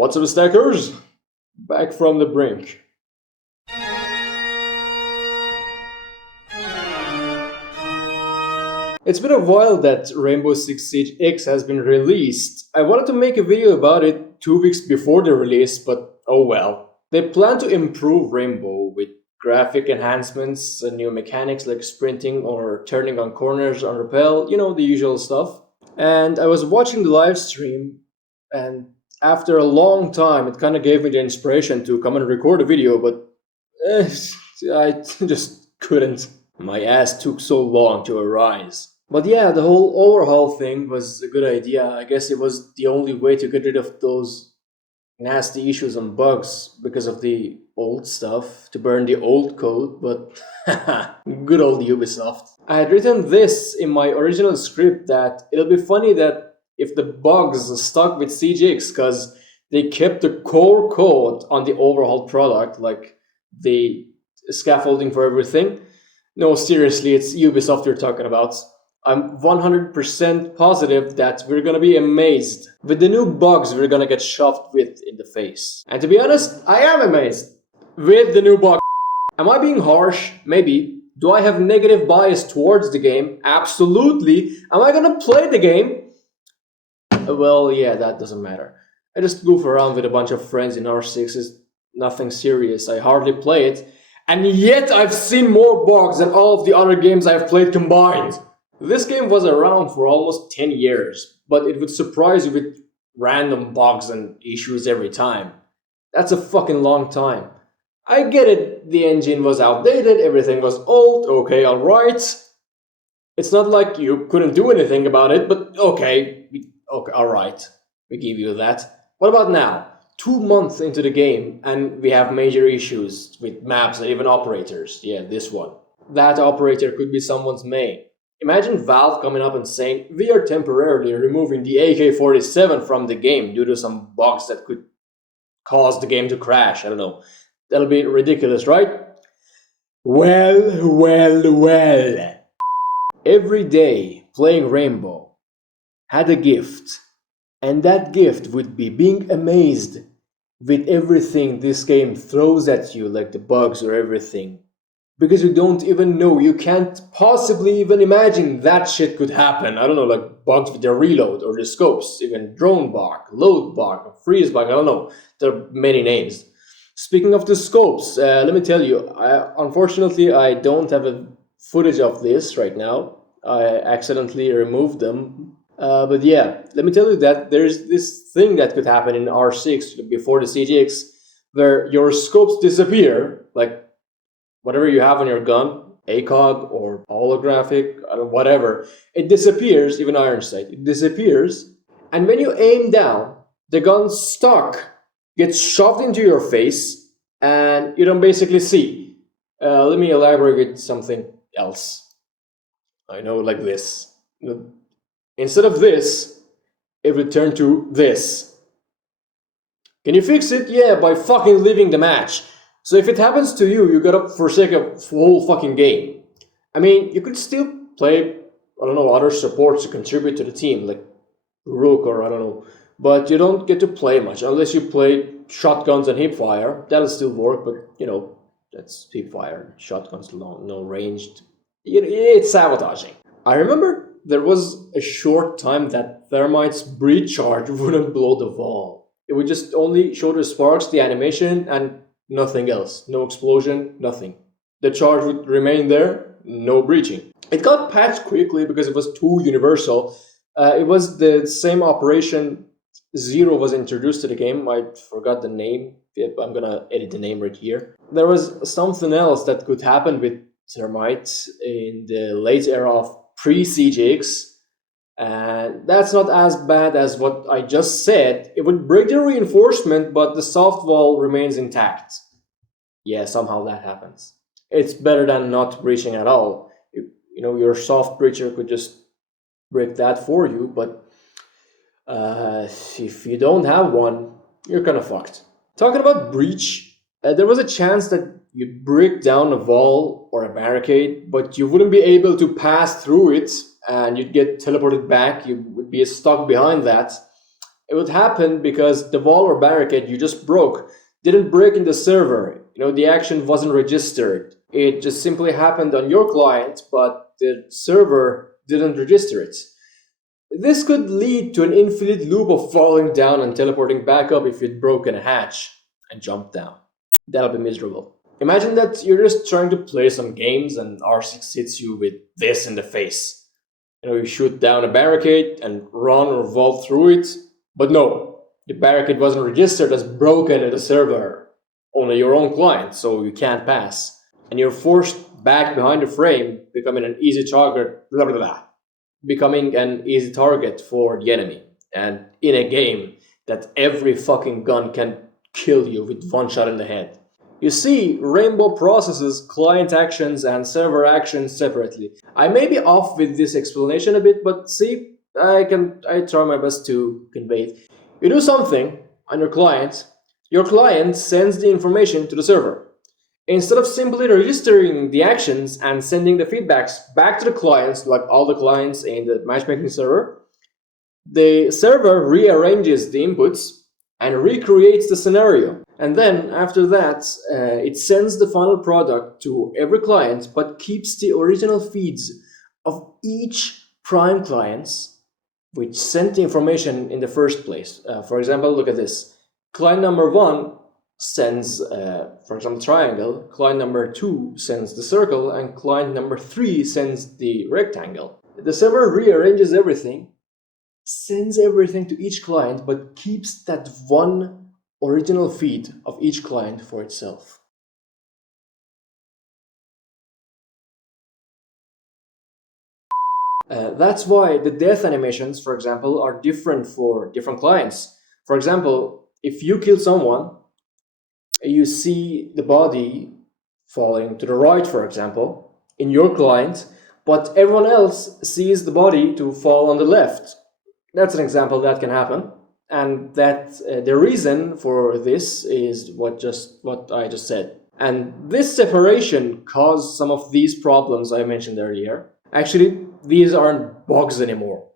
What's up, stackers? Back from the brink. It's been a while that Rainbow Six Siege X has been released. I wanted to make a video about it 2 weeks before the release, but oh well. They plan to improve Rainbow with graphic enhancements and new mechanics like sprinting or turning on corners on rappel, the usual stuff. And I was watching the live stream, and after a long time, it kind of gave me the inspiration to come and record a video, but I just couldn't. My ass took so long to arise. But yeah, the whole overhaul thing was a good idea. I guess it was the only way to get rid of those nasty issues and bugs because of the old stuff, to burn the old code, but good old Ubisoft. I had written this in my original script that it'll be funny that if the bugs stuck with CGX, because they kept the core code on the overhauled product, like the scaffolding for everything. No, seriously, it's Ubisoft you're talking about. I'm 100% positive that we're gonna be amazed with the new bugs we're gonna get shoved with in the face. And to be honest, I am amazed with the new bugs. Am I being harsh? Maybe. Do I have negative bias towards the game? Absolutely. Am I gonna play the game? Well, yeah, that doesn't matter. I just goof around with a bunch of friends in R6. It's nothing serious. I hardly play it. And yet I've seen more bugs than all of the other games I've played combined. This game was around for almost 10 years, but it would surprise you with random bugs and issues every time. That's a fucking long time. I get it, the engine was outdated, everything was old, okay, alright. It's not like you couldn't do anything about it, but okay, alright, we give you that. What about now? 2 months into the game, and we have major issues with maps and even operators. Yeah, this one. That operator could be someone's main. Imagine Valve coming up and saying, we are temporarily removing the AK-47 from the game due to some bugs that could cause the game to crash. I don't know. That'll be ridiculous, right? Well. Every day playing Rainbow had a gift. And that gift would be being amazed with everything this game throws at you, like the bugs or everything. Because you don't even know, you can't possibly even imagine that shit could happen. I don't know, like bugs with their reload or the scopes, even drone bug, load bug, freeze bug, I don't know. There are many names. Speaking of the scopes, let me tell you, unfortunately I don't have a footage of this right now. I accidentally removed them. But yeah, let me tell you that there's this thing that could happen in R6 before the CGX where your scopes disappear, like whatever you have on your gun, ACOG or holographic, whatever, it disappears, even iron sight, it disappears. And when you aim down, the gun stock gets shoved into your face and you don't basically see. Let me elaborate with something else. I know, like this. Instead of this, it will turn to this. Can you fix it? Yeah, by fucking leaving the match. So if it happens to you, you gotta forsake a whole fucking game. I mean, you could still play, I don't know, other supports to contribute to the team, like Rook or I don't know. But you don't get to play much, unless you play shotguns and hipfire. That'll still work, but that's hipfire. Shotguns, no ranged. It's sabotaging. I remember there was a short time that Thermite's breach charge wouldn't blow the wall. It would just only show the sparks, the animation, and nothing else. No explosion, nothing. The charge would remain there, no breaching. It got patched quickly because it was too universal. It was the same operation Zero was introduced to the game. I forgot the name. I'm gonna edit the name right here. There was something else that could happen with Thermite in the late era of pre-CGX. And that's not as bad as what I just said. It would break the reinforcement, but the soft wall remains intact. Yeah, somehow that happens. It's better than not breaching at all. Your soft breacher could just break that for you, but if you don't have one, you're kind of fucked. Talking about breach, there was a chance that you'd break down a wall or a barricade, but you wouldn't be able to pass through it, and you'd get teleported back. You would be stuck behind that. It would happen because the wall or barricade you just broke didn't break in the server. The action wasn't registered. It just simply happened on your client, but the server didn't register it. This could lead to an infinite loop of falling down and teleporting back up if you'd broken a hatch and jumped down. That'll be miserable. Imagine that you're just trying to play some games and R6 hits you with this in the face. You shoot down a barricade and run or vault through it, but no, the barricade wasn't registered as broken in the server, only your own client, so you can't pass. And you're forced back behind the frame, becoming an easy target, blah blah blah. Becoming an easy target for the enemy. And in a game that every fucking gun can kill you with one shot in the head. You see, Rainbow processes client actions and server actions separately. I may be off with this explanation a bit, but see, I try my best to convey it. You do something on your client sends the information to the server. Instead of simply registering the actions and sending the feedbacks back to the clients, like all the clients in the matchmaking server, the server rearranges the inputs and recreates the scenario. And then, after that, it sends the final product to every client, but keeps the original feeds of each prime clients which sent the information in the first place. For example, look at this. Client number 1 sends, for example, triangle. Client number 2 sends the circle, and client number 3 sends the rectangle. The server rearranges everything, sends everything to each client, but keeps that one original feed of each client for itself. That's why the death animations, for example, are different for different clients. For example, if you kill someone, you see the body falling to the right, for example, in your client, but everyone else sees the body to fall on the left. That's an example that can happen, and that the reason for this is what I just said. And this separation caused some of these problems I mentioned earlier. Actually, these aren't bugs anymore.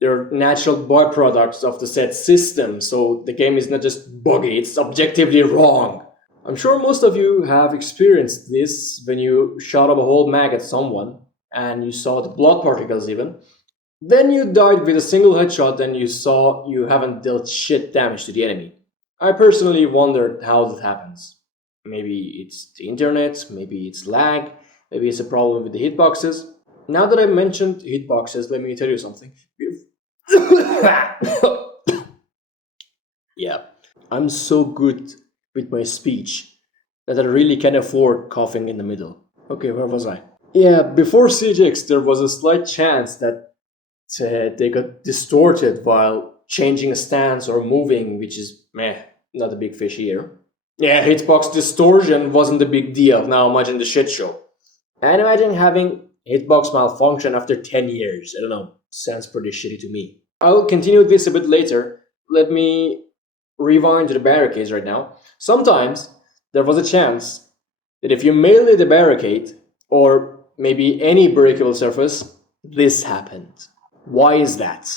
They're natural byproducts of the set system, so the game is not just buggy, it's objectively wrong. I'm sure most of you have experienced this when you shot up a whole mag at someone and you saw the blood particles even. Then you died with a single headshot and you saw you haven't dealt shit damage to the enemy. I personally wondered how that happens. Maybe it's the internet, maybe it's lag, maybe it's a problem with the hitboxes. Now that I mentioned hitboxes, let me tell you something. Yeah, I'm so good with my speech that I really can afford coughing in the middle. Okay, where was I? Yeah, before CGX there was a slight chance that they got distorted while changing a stance or moving, which is not a big fish here. Yeah, hitbox distortion wasn't a big deal. Now imagine the shit show. And imagine having hitbox malfunction after 10 years. I don't know, sounds pretty shitty to me. I'll continue this a bit later. Let me rewind to the barricades right now. Sometimes there was a chance that if you melee the barricade, or maybe any breakable surface, this happened. Why is that?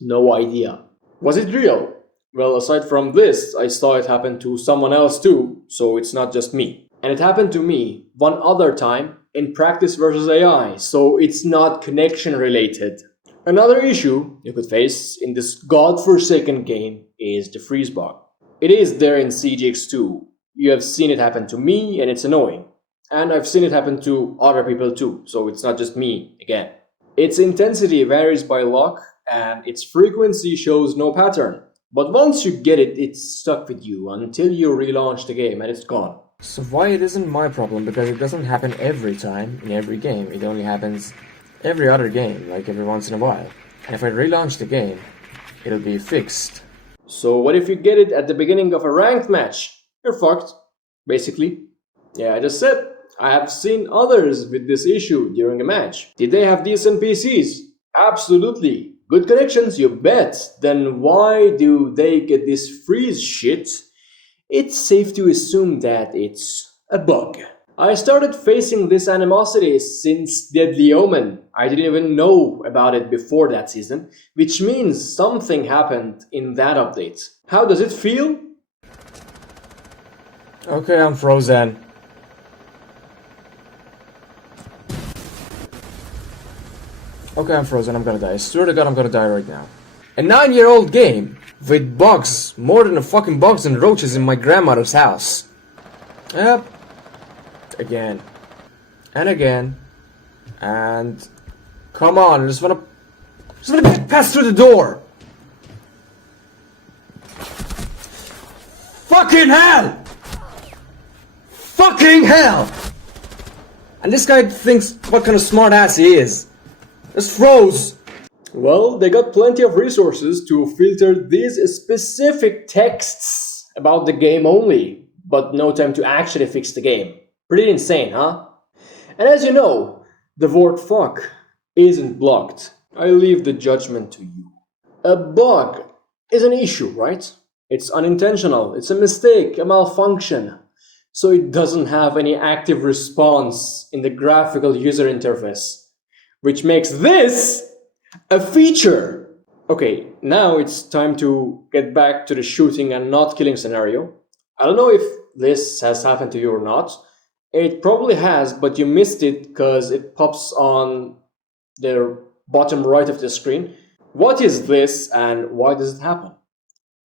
No idea. Was it real? Well, aside from this, I saw it happen to someone else too, so it's not just me. And it happened to me one other time in Practice vs AI, so it's not connection related. Another issue you could face in this godforsaken game is the freeze bug. It is there in CGX2. You have seen it happen to me and it's annoying. And I've seen it happen to other people too, so it's not just me again. Its intensity varies by luck and its frequency shows no pattern. But once you get it, it's stuck with you until you relaunch the game and it's gone. So why it isn't my problem? Because it doesn't happen every time in every game. It only happens every other game, like every once in a while. And if I relaunch the game, it'll be fixed. So what if you get it at the beginning of a ranked match? You're fucked, basically. Yeah, I just said, I have seen others with this issue during a match. Did they have decent PCs? Absolutely. Good connections, you bet. Then why do they get this freeze shit? It's safe to assume that it's a bug. I started facing this animosity since Deadly Omen. I didn't even know about it before that season, which means something happened in that update. How does it feel? Okay, I'm frozen. Okay, I'm frozen. I'm gonna die. I swear to God, I'm gonna die right now. A 9-year-old game with bugs, more than a fucking bugs and roaches in my grandmother's house. Yep. Again. And again. And come on, I just wanna get past through the door. Fucking hell! Fucking hell! And this guy thinks what kind of smart ass he is. Just froze. Well, they got plenty of resources to filter these specific texts about the game only, but no time to actually fix the game. Pretty insane, huh? And as you know, the word fuck isn't blocked. I leave the judgment to you. A bug is an issue, right? It's unintentional, it's a mistake, a malfunction. So it doesn't have any active response in the graphical user interface, which makes this a feature. Okay, now it's time to get back to the shooting and not killing scenario. I don't know if this has happened to you or not. It probably has, but you missed it because it pops on the bottom right of the screen. What is this and why does it happen?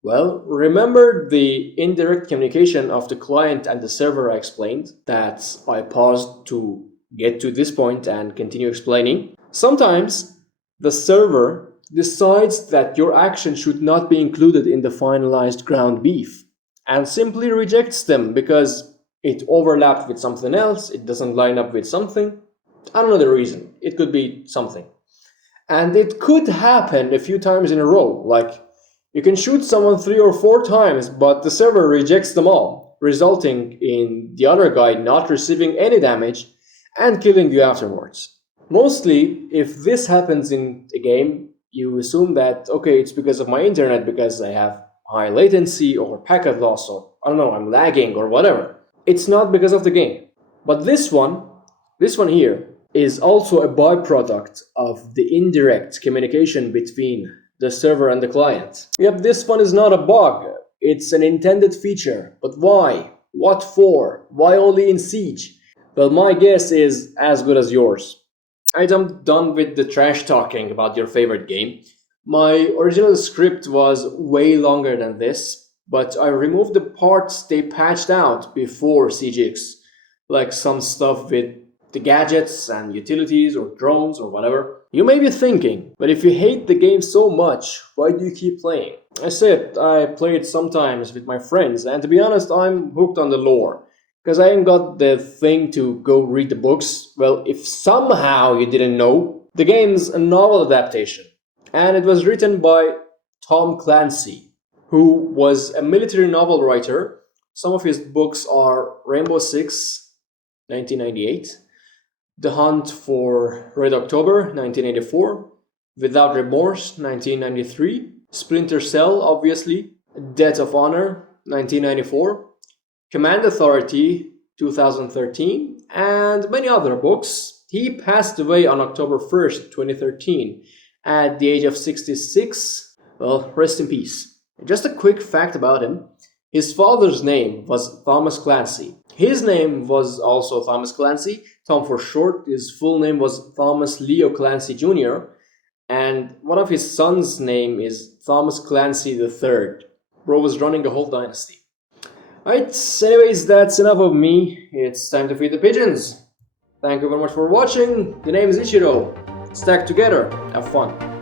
Well, remember the indirect communication of the client and the server I explained that I paused to get to this point and continue explaining? Sometimes the server decides that your action should not be included in the finalized ground beef and simply rejects them because it overlapped with something else, it doesn't line up with something. I don't know the reason. It could be something. And it could happen a few times in a row, like you can shoot someone 3 or 4 times, but the server rejects them all, resulting in the other guy not receiving any damage and killing you afterwards. Mostly, if this happens in a game, you assume that, okay, it's because of my internet, because I have high latency or packet loss, or I don't know, I'm lagging or whatever. It's not because of the game. But this one here, is also a byproduct of the indirect communication between the server and the client. Yep, this one is not a bug. It's an intended feature. But why? What for? Why only in Siege? Well, my guess is as good as yours. I'm done with the trash talking about your favorite game. My original script was way longer than this, but I removed the parts they patched out before CGX, like some stuff with the gadgets and utilities or drones or whatever. You may be thinking, but if you hate the game so much, why do you keep playing? I said I play it sometimes with my friends, and to be honest, I'm hooked on the lore. Because I ain't got the thing to go read the books. Well, if somehow you didn't know, the game's a novel adaptation. And it was written by Tom Clancy, who was a military novel writer. Some of his books are Rainbow Six, 1998, The Hunt for Red October, 1984, Without Remorse, 1993, Splinter Cell, obviously, Death of Honor, 1994, Command Authority, 2013, and many other books. He passed away on October 1st, 2013, at the age of 66. Well, rest in peace. Just a quick fact about him. His father's name was Thomas Clancy. His name was also Thomas Clancy, Tom for short. His full name was Thomas Leo Clancy Jr., and one of his sons' name is Thomas Clancy III. Bro was running a whole dynasty. Alright, anyways, that's enough of me. It's time to feed the pigeons. Thank you very much for watching. The name is Ichiro. Stack together. Have fun.